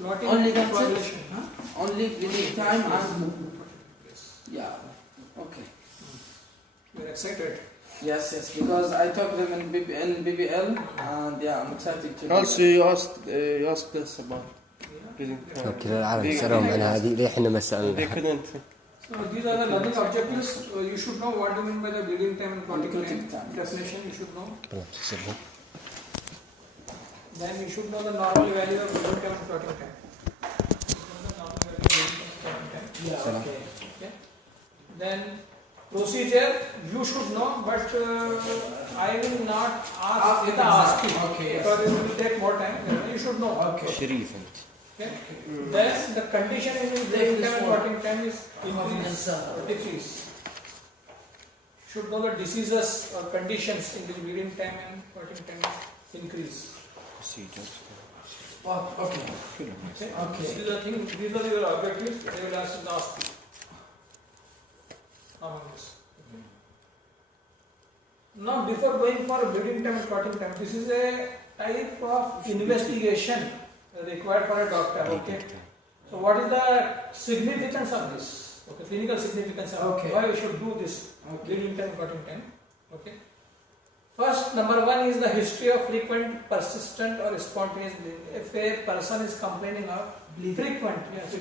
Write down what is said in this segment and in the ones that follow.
Clotting Only and that's it? coagulation. Huh? Only bleeding time and Yes. yeah. Okay. You're excited. Yes, because I took them in BBL and yeah, I'm excited to. Also, you asked us about bleeding time. كذا العالم سألهم عن هذه ليه احنا ما They سألنا. couldn't. So these are the learning objectives. You should know what you mean by the bleeding time and clotting Clotting time. time. Definition you should know. تحسبهم. Then you should know the normal value of bleeding time and clotting time. Yeah. Okay. Then procedure you should know, but I will not ask you. Okay, yes. Because it will take more time. You should know. Okay. شريف أنت. Okay. Then the condition in bleeding time and clotting time is increase Increase. or decrease. Should know the diseases or conditions in which bleeding time and clotting time increase. Procedures. Oh, okay. Okay. Okay. These are things. These are your objectives. They will ask you. Now, before going for bleeding time and clotting time, this is a type of investigation required for a doctor. Okay. So, what is the significance of this? Okay, clinical significance of Okay. why we should do this Okay. bleeding time and clotting time. Okay. First, number one is the history of frequent, persistent, or spontaneous bleeding. If a person is complaining of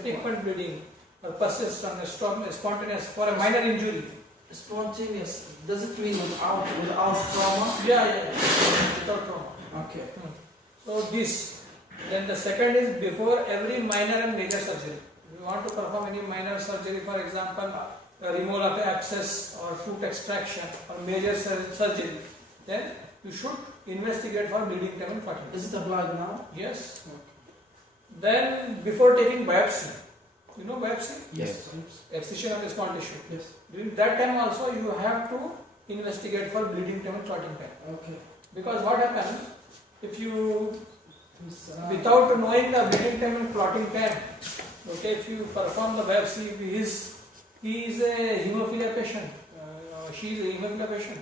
frequent bleeding or persistent, spontaneous for a minor injury. Spontaneous. Does it mean without trauma? Yeah, without trauma. Okay. So this. Then the second is before every minor and major surgery. If you want to perform any minor surgery, for example, removal of abscess or foot extraction or major surgery, then you should investigate for bleeding time and clotting. Is it applied now? Yes. Then before taking biopsy, you know biopsy? Yes. Excision of the small tissue. Yes. During that time also you have to investigate for bleeding time and clotting time. Okay. Because what happens if you, without knowing the bleeding time and clotting time, okay, if you perform the biopsy, he is a hemophilia patient, she is a hemophilia patient,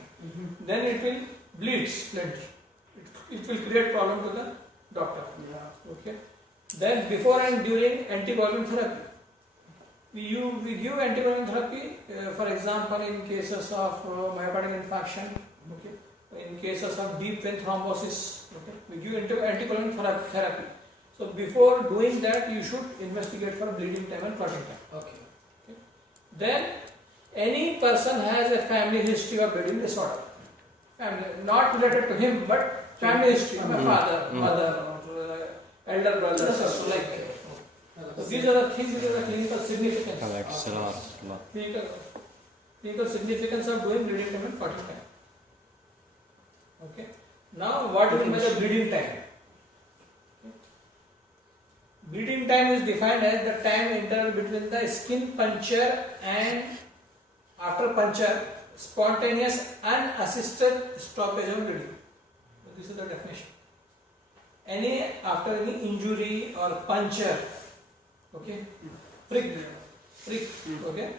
then it will bleed plenty. It will create problem to the doctor. Yeah. Okay. Then before and during anticoagulant therapy, we give anticoagulant therapy, for example, in cases of myocardial infarction, okay, in cases of deep vein thrombosis, okay, we give anticoagulant therapy. So before doing that, you should investigate for bleeding time and clotting time. Okay. Then any person has a family history of bleeding disorder. Family, not related to him, but family history. My father, mother, or elder brother, so like that. So these are the things, these are the clinical significance. عليك السلام ورحمة الله. Clinical significance of doing bleeding time and clotting time. Okay. Now, what do you mean by the bleeding time? Bleeding time is defined as the time interval between the skin puncture and after puncture, spontaneous unassisted stoppage of bleeding. So this is the definition. After any injury or puncture, okay, prick, okay,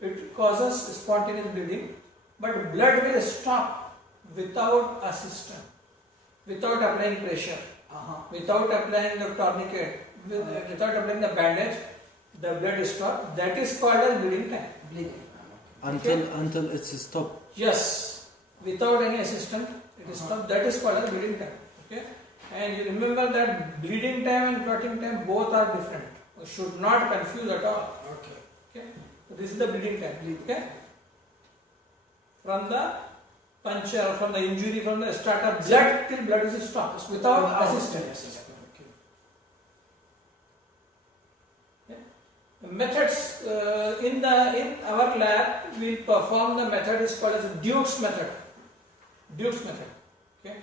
it causes spontaneous bleeding, but blood will stop without assistance, without applying pressure, without applying the tourniquet, without applying the bandage, the blood stops. That is called as bleeding time. Bleeding. Until it's stopped. Yes, without any assistance, it is stopped. That is called as bleeding time. Okay, and you remember that bleeding time and clotting time both are different. You should not confuse at all. Okay. Okay, so this is the bleeding time. Okay, from the puncture, from the injury, from the start of blood till blood is stopped without assistance. Methods in our lab we perform the method is called as Duke's method. Duke's method. Okay.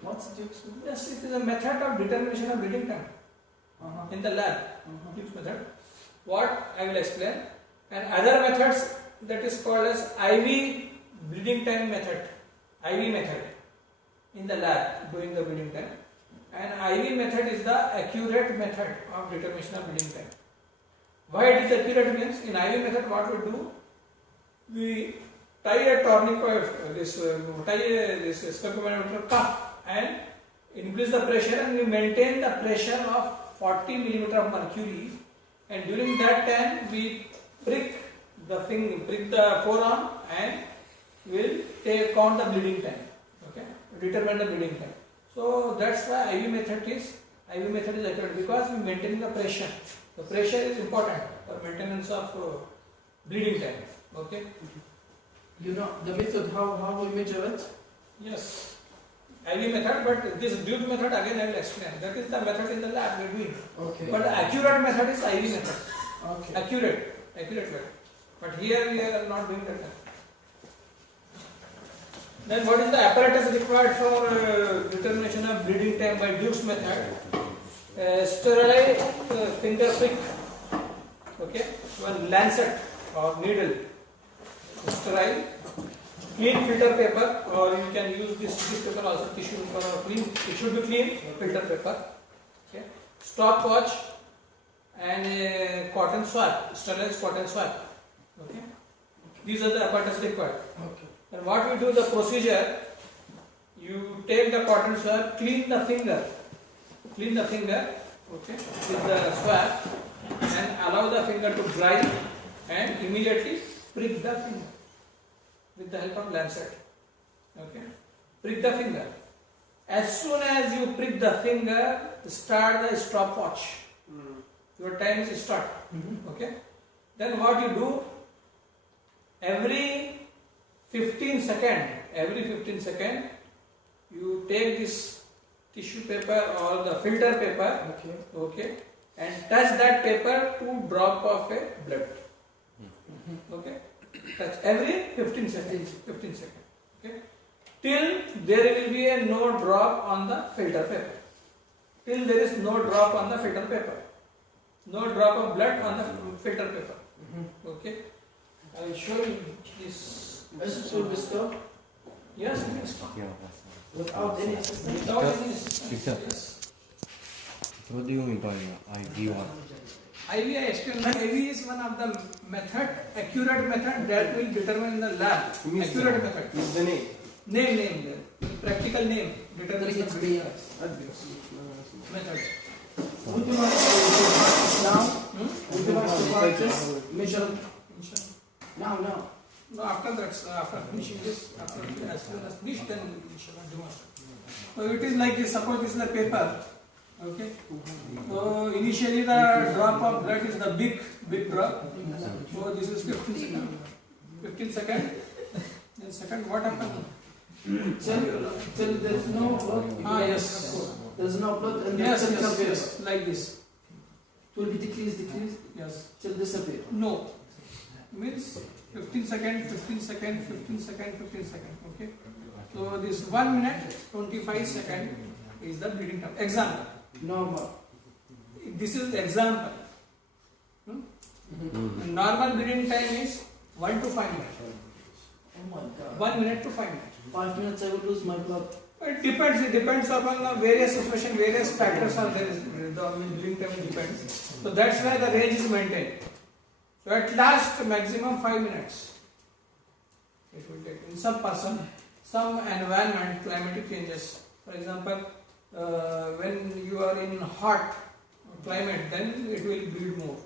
What's Duke's? Yes, it is a method of determination of bleeding time in the lab. Duke's method. What I will explain. And other methods that is called as IV bleeding time method. IV method in the lab doing the bleeding time. And IV method is the accurate method of determination of bleeding time. Why it is accurate means in IV method what we do, we tie a tourniquet, this scaphometer cuff and increase the pressure and we maintain the pressure of 40 millimeter of mercury, and during that time we prick the forearm, and will count the bleeding time. Okay, determine the bleeding time. So that's why IV method is accurate, because we maintain the pressure. The pressure is important for maintenance of bleeding time. Okay. You know the method how we measure it? Yes. IV method, but this Duke method again I will explain. That is the method in the lab we are doing. Okay. But the accurate method is IV method. Okay. Accurate method. But here we are not doing that. Then what is the apparatus required for determination of bleeding time by Duke's method? Sterile finger prick. Okay. One lancet or needle. Sterile. Clean filter paper, or you can use this paper also, tissue paper or clean. It should be clean filter paper. Okay. Stopwatch and a cotton swab, sterilized cotton swab. Okay. These are the apparatus required. Okay. And what we do, the procedure, you take the cotton swab, clean the finger, okay, with the swab, and allow the finger to dry, and immediately prick the finger with the help of lancet. Okay, prick the finger. As soon as you prick the finger, start the stopwatch. Your time is start. Okay. Then what you do? Every 15 seconds, you take this tissue paper or the filter paper, okay, and touch that paper to drop of a blood. Okay, touch every 15 seconds. Okay, till there will be a no drop on the filter paper. Till there is no drop on the filter paper, no drop of blood on the filter paper. Okay, I will show you this. This will be stopped Yes, it will stop. without any assistance. Without any assistance. Victor. Yes. What do you mean by IV one? IV, I explained that IV is one of the accurate method that will determine in the lab. Accurate method. Is the name? Name, practical name determines It's the method. Would you like to practice now? Would you like to practice measure now? No, after that, after finishing this, as soon as finished, then we shall demonstrate. So it is like this. Suppose this is the paper. Okay. So initially the drop of blood is the big drop. So this is 15 seconds. 15 seconds. Then second, what happened? Till there's no blood. Yes. There's no blood and Yes. Like this. It will be decreased Yes. till disappear. No. Means 15 seconds. Okay. So this 1 minute 25 seconds is the bleeding time. Example. Normal. This is example. Normal bleeding time is 1 to 5 minutes. Oh my God. 1 minute to 5 minutes. 5 minutes I will lose my blood. It depends upon the various situation, various factors are there. The bleeding time depends. So that's why the range is maintained. So at last maximum 5 minutes. It will take in some person, some environment, climatic changes. For example, when you are in hot climate, then it will bleed more.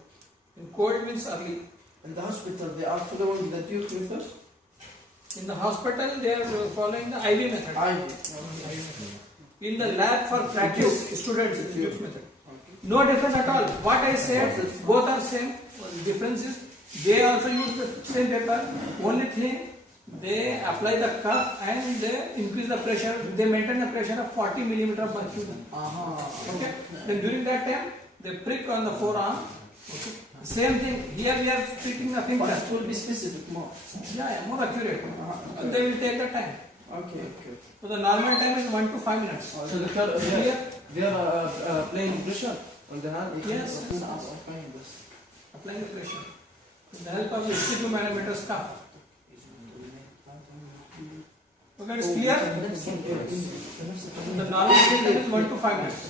In cold means early. In the hospital they are following the Duke method. In the hospital, they are following the IV method. In the lab for practice, students, Duke method. No difference at all. What I said, both are same. The difference is they also use the same paper. Only thing, they apply the cuff and they increase the pressure. They maintain the pressure of 40 millimeter of mercury. Okay. Then during that time, they prick on the forearm. Okay. Same thing. Here we are pricking the finger. But it will be specific more. Yeah, more accurate. And they will take the time. Okay. So the normal time is 1 to 5 minutes. So they are applying pressure on the hand? Yes. Applying the pressure. With the help of the 62 manometer cuff. Okay, it's clear? The normal time is 1 to 5 minutes.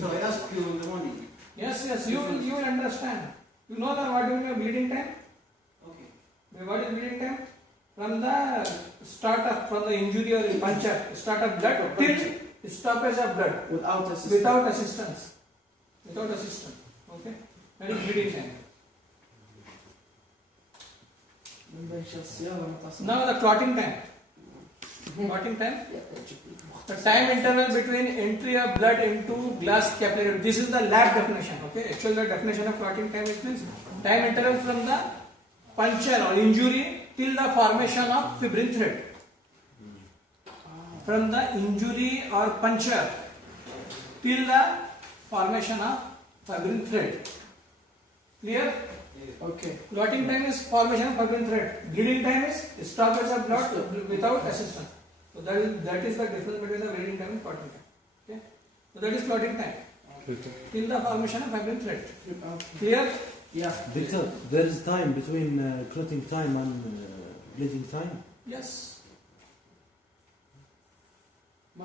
So I ask you in the morning. Yes, you will understand. You know that what is your bleeding time? Okay. What is bleeding time? From the from the injury or puncture, start of blood till stoppage of blood Without assistance. without assistance. without assistant. Okay, that is bleeding time. Now the clotting time. Clotting time. The time interval between entry of blood into glass capillary. This is the lab definition. Okay, actually the definition of clotting time is this: time interval from the puncture or injury till the formation of fibrin thread. From the injury or puncture till the formation of fibrin thread. Clear? Okay. Clotting time is formation of fibrin thread. Bleeding time is stoppage of blood without assistance. So that is the difference between the bleeding time and clotting time. Okay? So that is clotting time. Till the formation of fibrin thread. Clear? Yeah. Victor, there is time between clotting time and bleeding time. Yes. How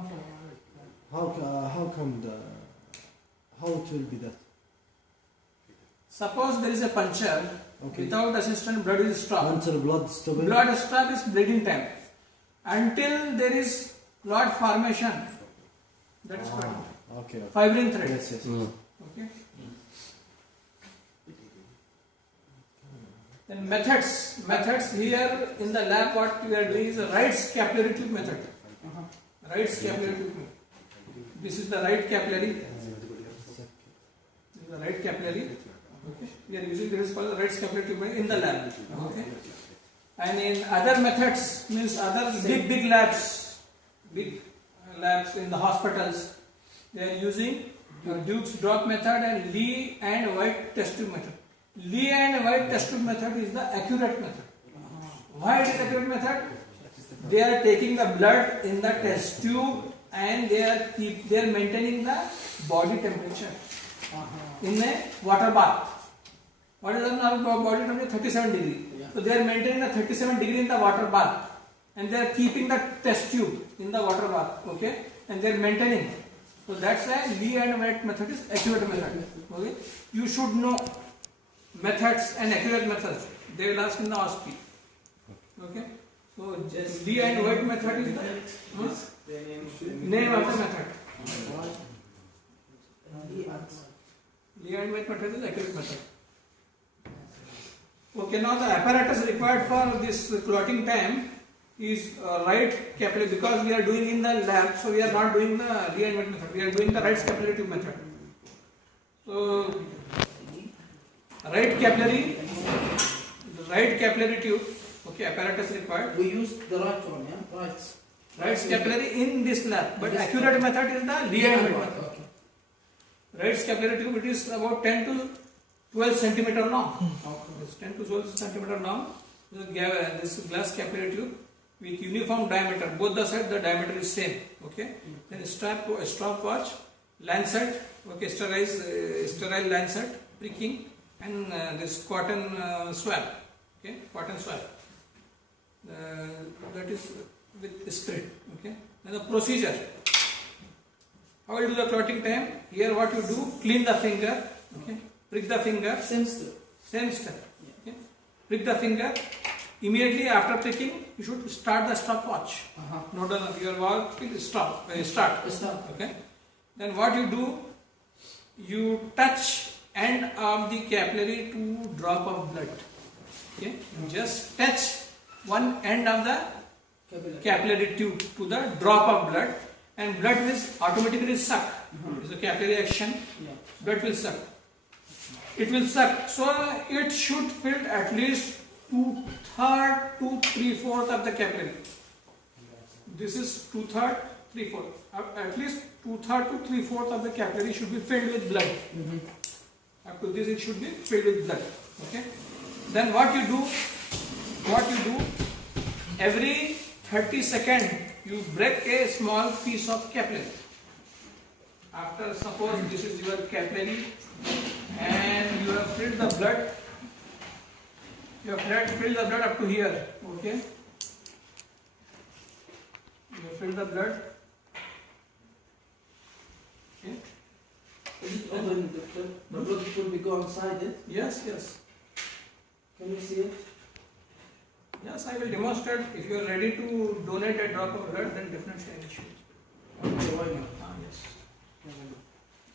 come how it will be that? Suppose there is a puncture. Okay. Without assistance, blood is stopped. Until blood stopping. Blood stop is bleeding time. Until there is blood formation. That is clotting time. Okay. Fibrin thread. Yes, yes. Okay. Then methods here in the lab, what we are doing is a Wright's capillary tube method. Wright's capillary tube method. This is the right capillary. This is the right capillary. Okay. We are using this called the Wright's capillary tube in the lab. Okay. And in other methods, means other big labs in the hospitals, they are using Duke's drop method and Lee and White test tube method. Lee and White test tube method is the accurate method. Why it is accurate method? They are taking the blood in the test tube and they are maintaining the body temperature in a water bath. What is the body temperature? 37 degree. So they are maintaining the 37 degree in the water bath and they are keeping the test tube in the water bath. Okay, and they are maintaining. So that's why Lee and White method is accurate method. Okay, you should know methods and accurate methods. They will ask in the OSPI. Okay, so Lee and White method is the name of the method. Lee and White method is accurate method. Okay, now the apparatus required for this clotting time is Wright capillary, because we are doing in the lab, so we are not doing the Lee and White method. We are doing the Wright's capillary tube method. So Wright capillary tube. Okay, apparatus required. We use the right one, yeah? Right. Wright's capillary in this lab, but accurate method is the Lee and White method. Okay. Wright's capillary tube, it is about 10 to 12 centimeter long. Okay. It's 10 to 12 centimeter long. This glass capillary tube with uniform diameter. Both the sides the diameter is same. Okay. Then stopwatch, lancet. Okay, sterile lancet, pricking, and this cotton swab. Okay, cotton swab. That is with spirit. Okay. Then the procedure. How will you do the clotting time? Here, what you do? Clean the finger. Okay. Prick the finger. Same step. Same step. Okay. Prick the finger. Immediately after pricking, you should start the stopwatch. Note on your watch will start. Stop. Okay. Then what you do? You touch end of the capillary to drop of blood. Okay. Just touch one end of the capillary tube to the drop of blood, and blood will automatically suck. It's a capillary action. Yeah. Blood will suck. It will suck. So it should fill at least 2/3 to 3/4 of the capillary. This is 2/3, 3/4. At least 2/3 to 3/4 of the capillary should be filled with blood. Up to this, it should be filled with blood. Okay. Then what you do? Every 30 seconds, you break a small piece of capillary. After, suppose this is your capillary, and you have filled the blood. You have filled the blood up to here. Okay. You have filled the blood. Okay. Is it open, doctor? The blood will be go inside it. Yes, yes. Can you see it? Yes, I will demonstrate. If you are ready to donate a drop of blood, then definitely I will show you. Okay, why not? Yes.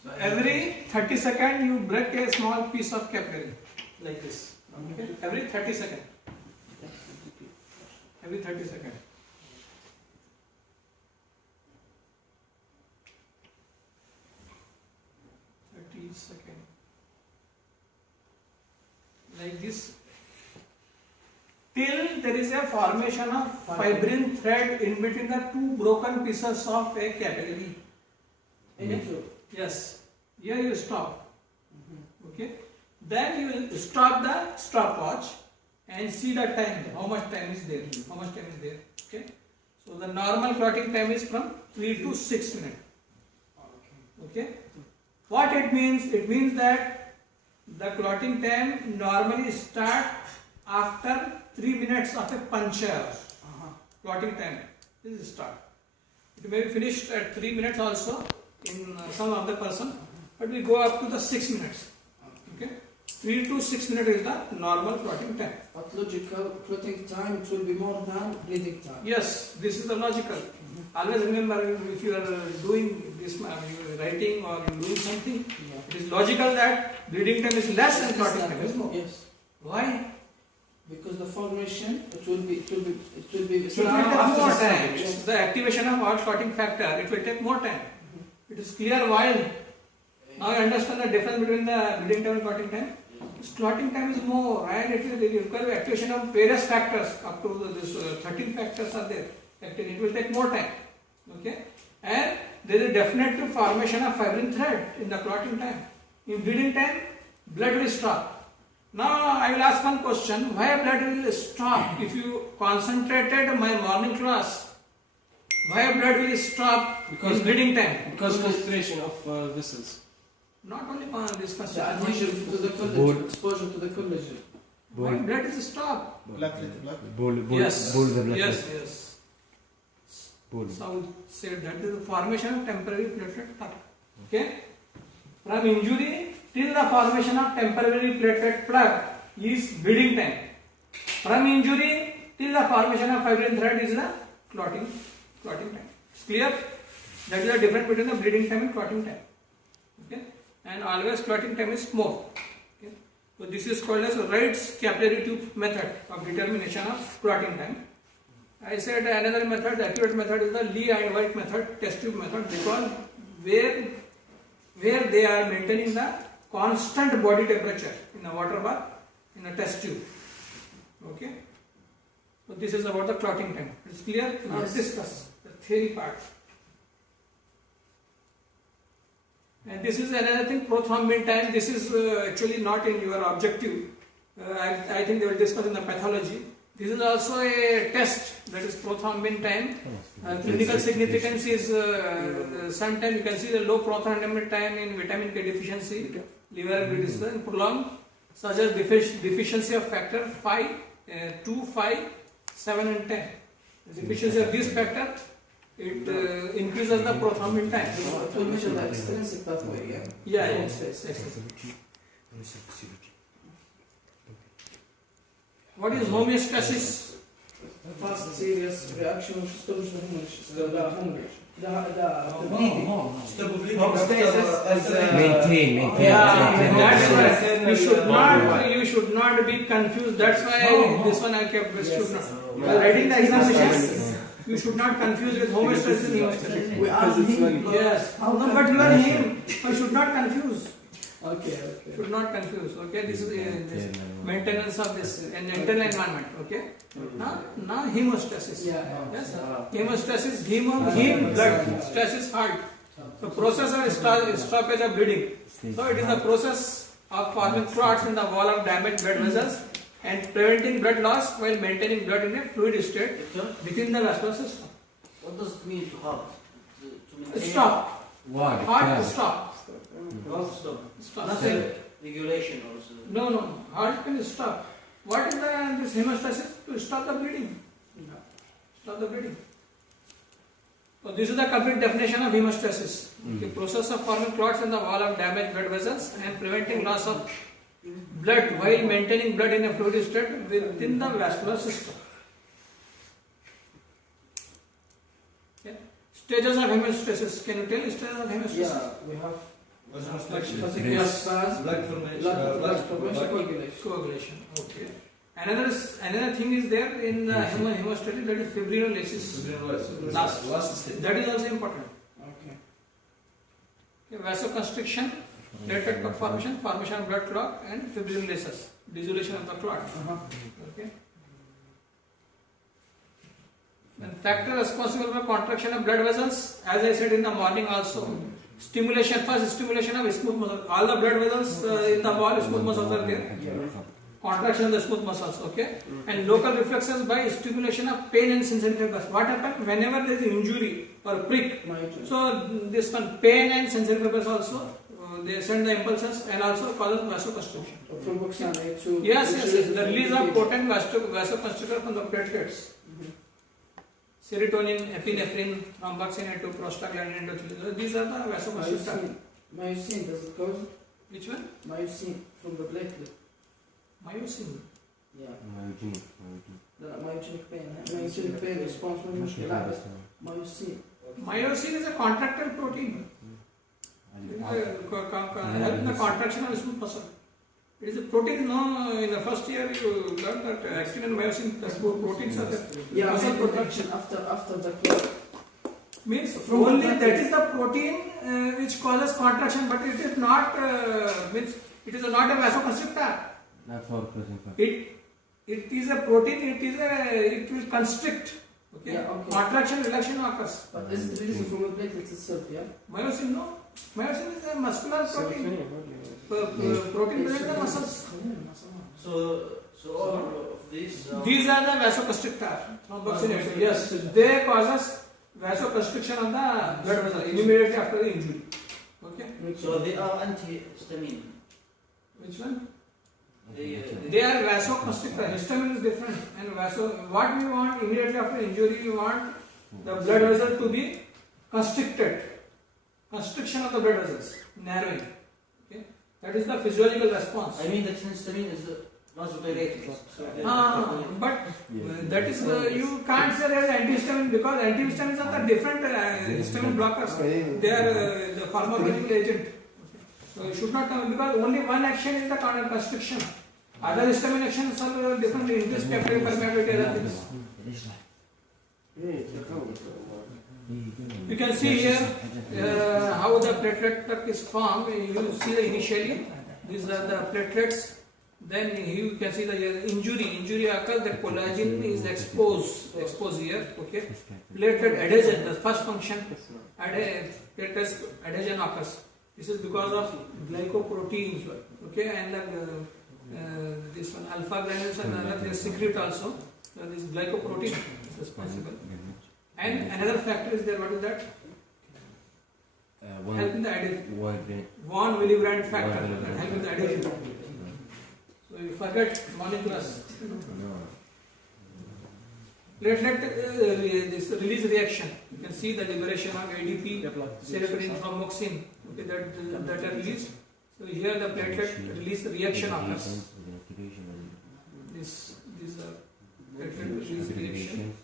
So every 30 seconds you break a small piece of capillary like this. Okay? Every 30 seconds. Every 30 seconds. Like this, till there is a formation of fibrin thread in between the two broken pieces of a capillary. Yes. Here you stop. Okay. Then you will stop the stopwatch and see the time. How much time is there? How much time is there? Okay. So the normal clotting time is from 3 to 6 minutes. Okay. What it means? It means that the clotting time normally start after 3 minutes of a puncture. Clotting time is start. It may be finished at 3 minutes also in some other person, but we go up to the 6 minutes. Okay, 3 to 6 minutes is the normal clotting time. But logical clotting time, it will be more than bleeding time. Yes, this is the logical. Always remember, if you are doing this, you are writing or doing something, it is logical that bleeding time is less and clotting time is more. Yes. Why? Because the formation, it will be It will take more time. It's the activation of hot clotting factor. It will take more time. It is clear why. Now you understand the difference between the bleeding time and clotting time. This clotting time is more, and it will require activation of various factors. Up to this 13 factors are there. It will take more time. Okay, and there is a definite formation of fibrin thread in the clotting time. In bleeding time, blood will stop. Now I will ask one question: why blood will stop? If you concentrated my morning class, why blood will stop in bleeding time? Because concentration of vessels. Not only this the concentration. adhesion to the collagen, exposure to the collagen. Why blood is stop? Yes. Yes. So we said that is the formation of temporary platelet plug. Okay. From injury till the formation of temporary platelet plug is bleeding time. From injury till the formation of fibrin thread is the clotting time. It's clear? That is the difference between the bleeding time and clotting time. Okay. And always clotting time is more. Okay. So this is called as Wright's capillary tube method of determination of clotting time. I said another method, the accurate method is the Lee and White method, test tube method, because where they are maintaining the constant body temperature in a water bath in a test tube. Okay. So this is about the clotting time. It's clear? Now let's discuss the theory part. And this is another thing, prothrombin time. This is actually not in your objective. I think they will discuss in the pathology. This is also a test, that is prothrombin time. Clinical significance is sometimes you can see the low prothrombin time in vitamin K deficiency, liver and prolonged, such as deficiency of factor 5, 2, 5, 7 and 10. The deficiency of this factor, it increases the prothrombin time. It will measure the extrinsic pathway, yeah? Yes. What is homeostasis? Fast, serious reaction which storage the hemorrhage. The bleeding. Maintain. That's why you should not be confused. That's why this one I kept should not. While writing the examination, you should not confuse with homeostasis and hemostasis. We are him. Yes. No, but you are him. You should not confuse. Okay. Should not confuse. Okay, this is this maintenance of this internal environment. Okay. Now hemostasis. Yes. Hemostasis, heme blood, stasis heart. So process of stoppage of bleeding. So it is the process of forming clots in the wall of damaged blood vessels and preventing blood loss while maintaining blood in a fluid state within the vascular system. What does it mean to halt? To maintain Stop. Why? Heart to stop. Stop. Nothing. Regulation also. No. Heart can stop. What is this hemostasis? To stop the bleeding. Stop the bleeding. So this is the complete definition of hemostasis. The process of forming clots in the wall of damaged blood vessels and preventing loss of blood while maintaining blood in a fluid state within the vascular system. Okay. Stages of hemostasis. Can you tell stages of hemostasis? Yeah, we have Vascular Blood formation. blood formation, coagulation. Coagulation. Okay. Another thing is there in hemostasis, that is fibrinolysis. Last step. That is also important. Okay. Okay, vasoconstriction, platelet clot formation of blood clot, and fibrinolysis, dissolution of the clot. Okay. And factor responsible for contraction of blood vessels, as I said in the morning also. Stimulation, first stimulation of smooth muscle. All the blood vessels in the ball, smooth muscles are there. Contraction of the smooth muscles, okay? And local reflexes by stimulation of pain and sensory fibers. What happens whenever there is injury or prick? So this one, pain and sensory fibers also, they send the impulses and also causes vasoconstriction. Thromboxane to Yes. The release of potent vasoconstrictor from the platelets. Serotonin, epinephrine, thromboxane and prostaglandin, endothelin. These are the vasoconstrictors. Myosin, does it cause Which one? myosin from the platelet? Myosin. Yeah. The myogenic pain. Myogenic pain response من مشكلة. Myosin. Myosin is a contractile protein. Help the contraction of smooth muscle. It is a protein. No, in the first year you learn that actin and myosin, the proteins are the Yeah, muscle muscle protection. protection after the clot. Means From only the- that is the protein which causes contraction, but it is not means it is not a vasoconstrictor. Not for closing. It is a protein. It will constrict. Okay. Yeah, okay. Contraction reduction occurs. But is it released from the platelets itself, yeah? Myosin no. Myosin is a muscular protein. Protein present in the muscles. So all of these. These are the vasoconstrictor. Thromboxane. Yes, they causes vasoconstriction of the blood vessel immediately after the injury. Okay. So they are antihistamine. Which one? They They are vasoconstrictor. Histamine is different. And what we want immediately after injury, we want the blood vessel to be constricted. Constriction of the blood vessels, narrowing. Okay. That is the physiological response. I mean that histamine is vasodilator. But that is you can't say there is antihistamine because antihistamines are the different histamine blockers. They are the pharmacological agent. So you should not because only one action is the constriction. Other histamine actions are different. Increased peptide permeability, other things. You can see here how the platelet duct is formed. You see initially these are the platelets. Then you can see the injury occurs. The collagen is exposed here. Okay, platelet adhesion. The first function, platelet adhesion occurs. This is because of glycoproteins. Okay, and this one alpha granules and other secrete also. So this glycoprotein is responsible. And another factor is there. What is that? Help in the adhesion. Von Willebrand factor that help in the adhesion. So you forget morning class. Platelet this release reaction. You can see the liberation of ADP, serotonin, thromboxane. Okay, that are released. So here the platelet release reaction occurs. This platelet release reaction.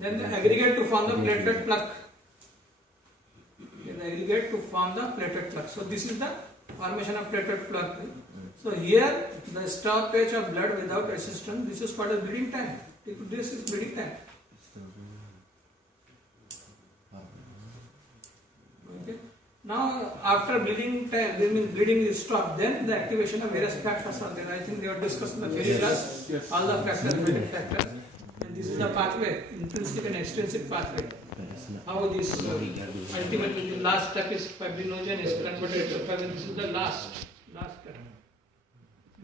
Then the aggregate to form the platelet plug. The aggregate to form the platelet plug. So this is the formation of platelet plug. So here the stoppage of blood without assistance. This is called as bleeding time. This is bleeding time. Okay. Now after bleeding time, bleeding is stopped. Then the activation of various factors are there. I think they are discussed in the theory class. All the factors, bleeding factors. And this is the pathway, intrinsic and extrinsic pathway. How this ultimately the last step is fibrinogen is converted to fibrin. This is the last step.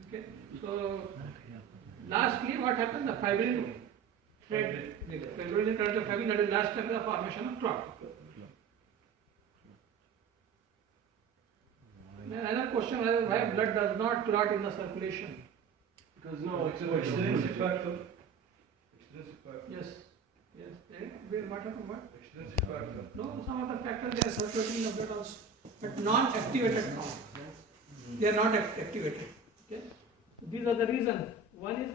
Okay. So lastly, what happened? The fibrin thread, the fibrinogen turns to fibrin. That is last step of the formation of clot. Another question: why blood does not clot in the circulation? Because no, it's an extrinsic factor. Yes. What happened? What? No, some other factors they are circulating in the blood also, but non-activated form. They are not activated. Okay. These are the reasons. One is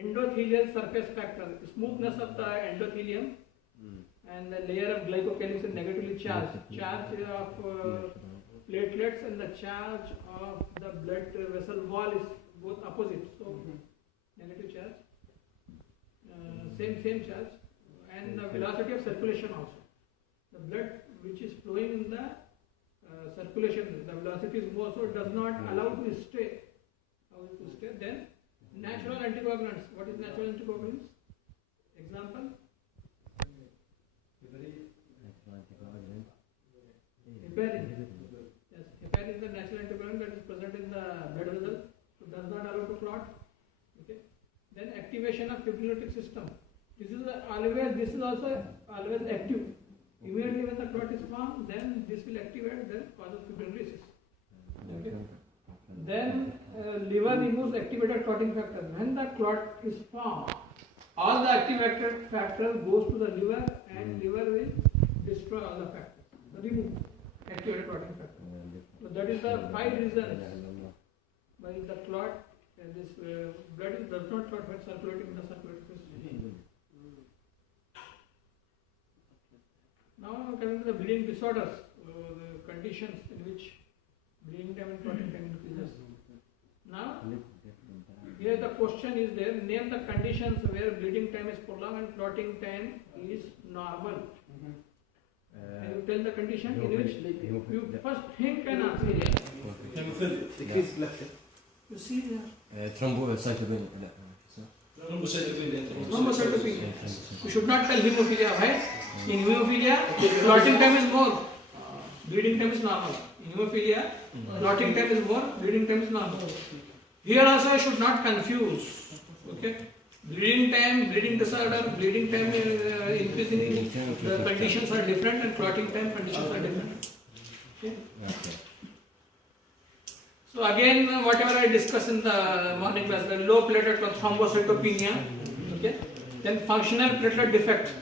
endothelial surface factor, smoothness of the endothelium, and the layer of glycocalyx is negatively charged. Charge of platelets and the charge of the blood vessel wall is both opposite. So negative charge, same charge, and the velocity of circulation also. The blood which is flowing in the circulation, the velocity is more, so it does not allow to stay. Then natural anticoagulants. What is natural anticoagulants? Example. Heparin. Yes, heparin is the natural anticoagulant that is present in the blood vessel, so does not allow to clot. Okay. Then activation of fibrinolytic system. This is also always active. Immediately when the clot is formed, then this will activate, then causes fibrinolysis. Okay. Then liver removes activated clotting factor. When the clot is formed, all the activated factor goes to the liver, and liver will destroy all the factors. Remove activated clotting factor. So that is the 5 reasons why the clot, this blood does not clot when circulating in the circulatory system. Now coming to the bleeding disorders, the conditions in which bleeding time and clotting time increases. Now, here the question is there, name the conditions where bleeding time is prolonged and clotting time is normal. Can you tell the condition in which you first think and answer? Decrease blood. You see there. Thrombocytopenia. Thrombocytopenia. You should not tell hemophilia, right? In hemophilia, clotting time is more, bleeding time is normal. In hemophilia, clotting time is more, bleeding time is normal. Here also I should not confuse. Okay? Bleeding time, bleeding disorder, bleeding time increasing, the conditions are different, and clotting time conditions are different. Okay? So again, whatever I discussed in the morning class, the low platelet or thrombocytopenia, okay? Then functional platelet defect.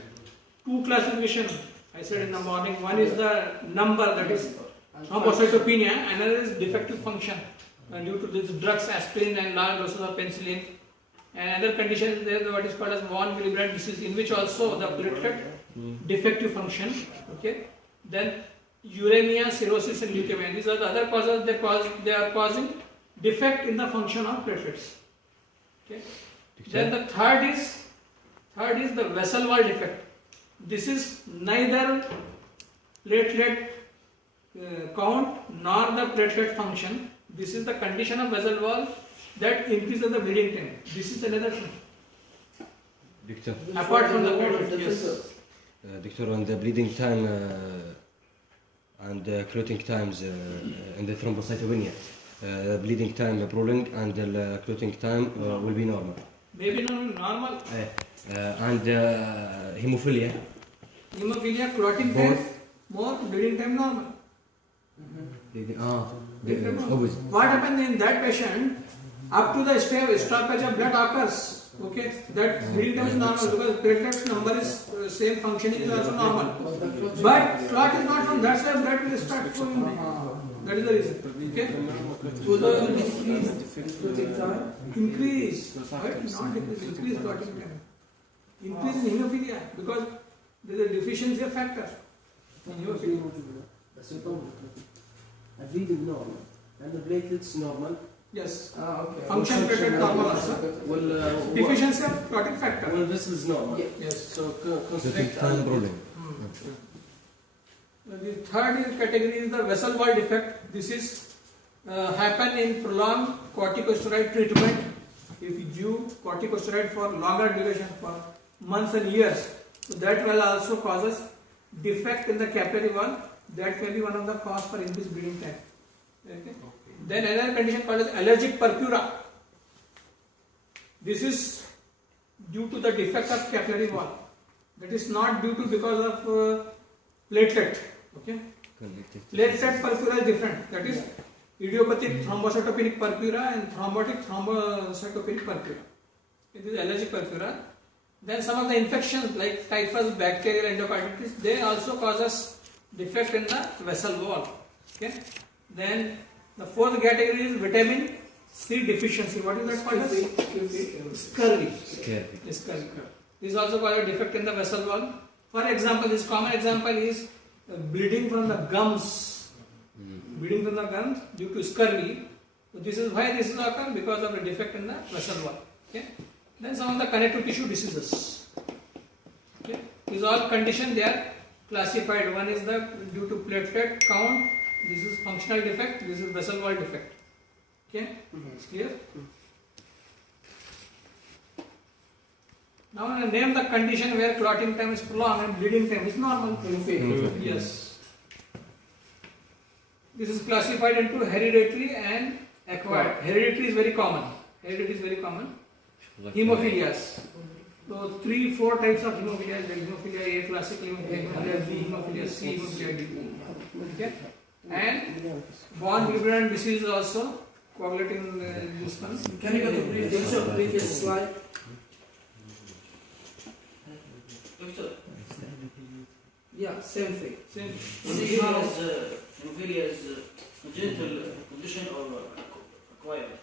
2 classification I said in the morning. One is the number, that is thrombocytopenia, another is defective function due to these drugs, aspirin and large doses of penicillin. And another condition is there, what is called as von Willebrand disease, in which also the platelet defective function. Okay. Then uremia, cirrhosis, and leukemia. These are the other causes. They are causing defect in the function of platelets. Okay. Then the third is the vessel wall defect. This is neither platelet count nor the platelet function. This is the condition of vessel wall that increases the bleeding time. This is another thing. Doctor, Apart from the platelet, yes. Doctor, on the bleeding time and clotting times in the thrombocytopenia, bleeding time prolonged and the clotting time will be normal. Maybe not normal. And hemophilia. Hemophilia, clotting time more, bleeding time normal. Opposite. What happens in that patient? Up to the stoppage of blood occurs. Okay, that bleeding time is normal because platelet number is same, functioning is also normal. But clot is not from that side, blood will start flowing. That is the reason. Okay. So the clotting time Increase, right? Not decrease. Increase clotting time. Increase in hemophilia because there is a deficiency of factor in hemophilia. That's the problem. A bleeding normal and the platelets normal. Yes. okay. Function platelet normal also. Well, Deficiency of clotting factor. well, this is normal. Yes. So Clotting constrict time and prolonged. The third category is the vessel wall defect. This is happen in prolonged corticosteroid treatment. If you give corticosteroid for longer duration, for months and years, so that will also causes defect in the capillary wall. That may be one of the cause for increased bleeding time. Okay. Then another condition called as allergic purpura. This is due to the defect of capillary wall. That is not due to because of platelet. Okay. Platelet purpura is different. That is idiopathic thrombocytopenic purpura and thrombotic thrombocytopenic purpura. It is allergic purpura. Then some of the infections like typhus, bacterial endocarditis, they also causes defect in the vessel wall. Okay. Then the fourth category is vitamin C deficiency. What is that called? Scurvy. Scurvy. This is also called a defect in the vessel wall. For example, this common example is bleeding from the gums. Bleeding from the gums due to scurvy. So this is why this is occur, because of a defect in the vessel wall. Okay. Then some of the connective tissue diseases. Okay. These all conditions they are classified. One is the due to platelet count. This is functional defect. This is vessel wall defect. Okay. It's clear. Now name the condition where clotting time is prolonged and bleeding time is normal. Yes. This is classified into hereditary and acquired. Hereditary is very common. Hemophilias. So 3-4 types of hemophilia, like hemophilia A, classical hemophilia B, hemophilia C, hemophilia D. Okay. And born Vibrant disease also coagulating this one. Can you go to previous slide? Doctor, Yeah, same thing. Same. hemophilia is congenital condition or acquired?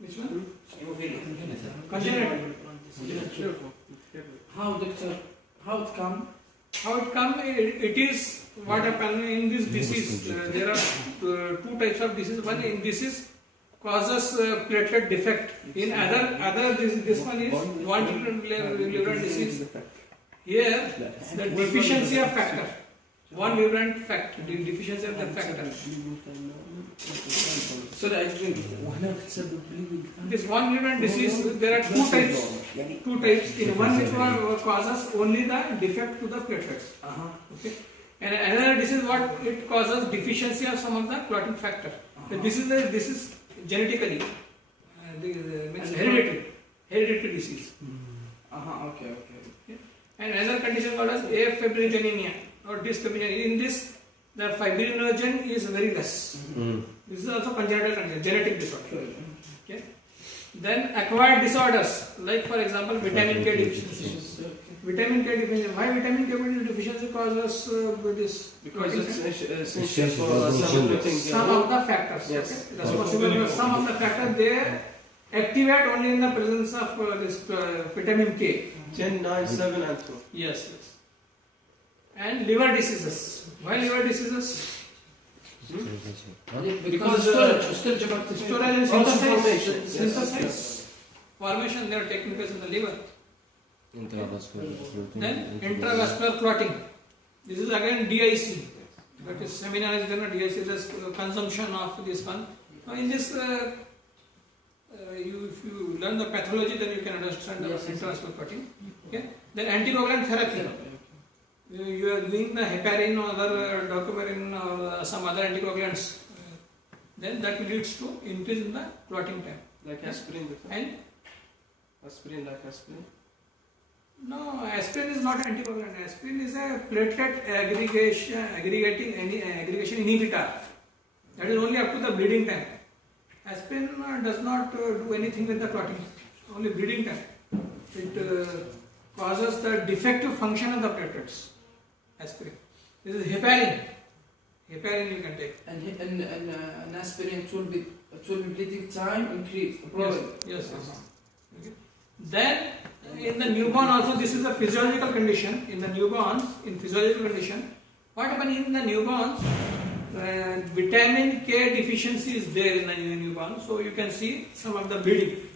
Which one? Hemophilia. Congenital. How, doctor? How it come? How it come? It is what happened in this disease. There are two types of disease. One in disease causes platelet defect. In other this one is one-liver disease. Here the deficiency of factor. One mutant factor. The deficiency of the factor. Sorry, I didn't. This one mutant disease. There are two types. In one which one causes only the defect to the platelets. Okay. And another disease what it causes deficiency of some of the clotting factor. This is genetically means hereditary disease. Okay. And another condition called as afibrinogenemia or dysfibrinogenemia. In this, the fibrinogen is very less. This is also congenital condition, genetic disorder. Okay. Then acquired disorders, like for example vitamin K deficiency. Vitamin K deficiency. Why vitamin K deficiency causes this? Because it's essential for some of the factors. Yes. Okay? Responsible for some of the factors they activate only in the presence of this vitamin K. 10, 9, 7 and 2. Yes. And liver diseases. Why liver diseases? Because storage of Storage and formation. synthesis. Formation they are taking place in the liver. Then intravascular clotting. This is again DIC. That is seminar is there. DIC is consumption of this one. Now in this, if you learn the pathology, then you can understand the intravascular clotting. Okay. Then anticoagulant therapy. You are doing the heparin or other docoparin or some other anticoagulants. Then that leads to increase in the clotting time. Like aspirin. And Aspirin like aspirin. no, aspirin is not anticoagulant. Aspirin is a platelet aggregation inhibitor. That is only up to the bleeding time. Aspirin does not do anything with the clotting. Only bleeding time. It causes the defective function of the platelets. Aspirin. This is heparin. Heparin you can take. And aspirin it will be bleeding time increase. Yes. Okay. Then in the newborn also this is a physiological condition. In the newborns, in physiological condition, what happens in the newborns? Vitamin K deficiency is there in the newborn, so you can see some of the bleeding.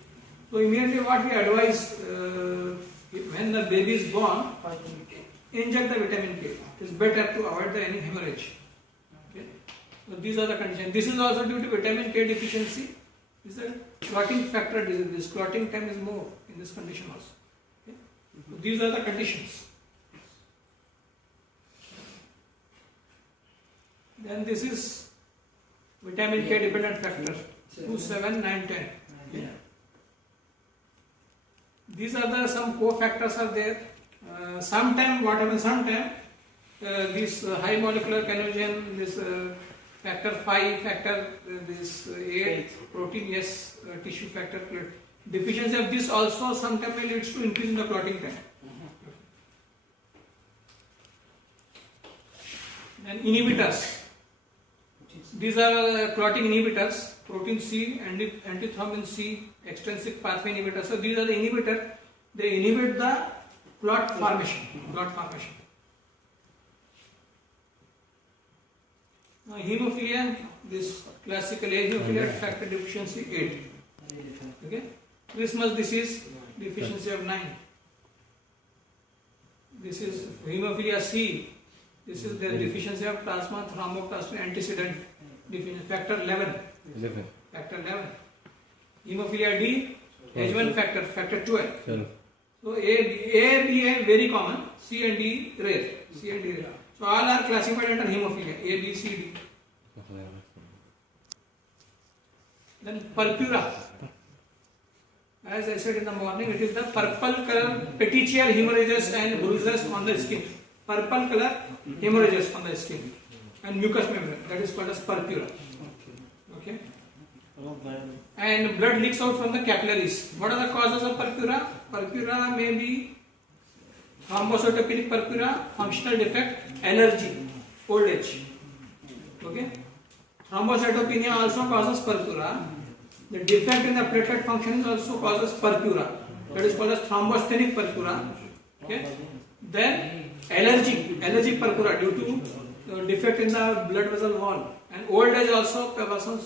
So immediately what we advise when the baby is born, inject the vitamin K. It is better to avoid any hemorrhage. Okay. So these are the conditions. This is also due to vitamin K deficiency. This is a clotting factor disease. This clotting time is more in this condition also. Okay. So these are the conditions. Then this is vitamin K dependent factor 2, 7, 9, 10. Okay. These are the some cofactors are there. Sometime what happens? Sometime this high molecular kininogen, this factor 5, factor this 8, protein yes, tissue factor deficiency of this also sometimes leads to increase in the clotting time. Then inhibitors. These are clotting inhibitors, protein C, antithrombin C, extrinsic pathway inhibitors. So these are the inhibitors. They inhibit the clot formation. Hemophilia, this classical hemophilia factor deficiency 8. Okay. Christmas disease deficiency of 9. This is hemophilia C. This is the deficiency of plasma thromboplastin antecedent deficiency factor 11. 11. Factor 11. Hemophilia D, H1 factor 12. So A, B are very common, C and D rare. So all are classified under hemophilia, A, B, C, D. Then purpura. As I said in the morning, it is the purple color petechial hemorrhages and bruises on the skin. Purple color hemorrhages on the skin and mucous membrane. That is called as purpura. Okay. And blood leaks out from the capillaries. What are the causes of purpura? Purpura may be thrombocytopenic purpura, functional defect, allergy, old age. Okay. Thrombocytopenia also causes purpura. The defect in the platelet function also causes purpura. That is called as thromboasthenic purpura. Okay. Then allergic purpura due to defect in the blood vessel wall. And old age also person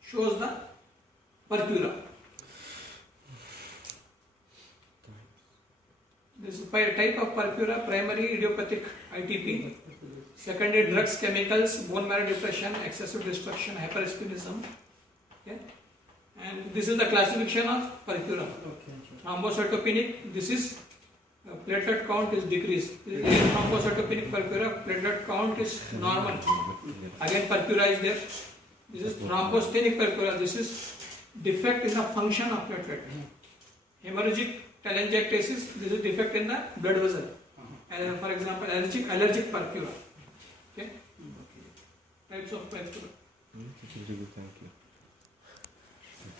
shows the purpura. This is type of purpura: primary idiopathic ITP, secondary drugs, chemicals, bone marrow depression, excessive destruction, hyperspinism. Okay. And this is the classification of purpura. Thrombocytopenic, this is platelet count is decreased. In thrombocytopenic purpura, platelet count is normal. Again purpura is there. This is thromboasthenic purpura. This is defect in the function of platelet. Hemorrhagic telangiectasis, this is defect in the blood vessel. For example, allergic purpura. Okay. Types of purpura. Thank you.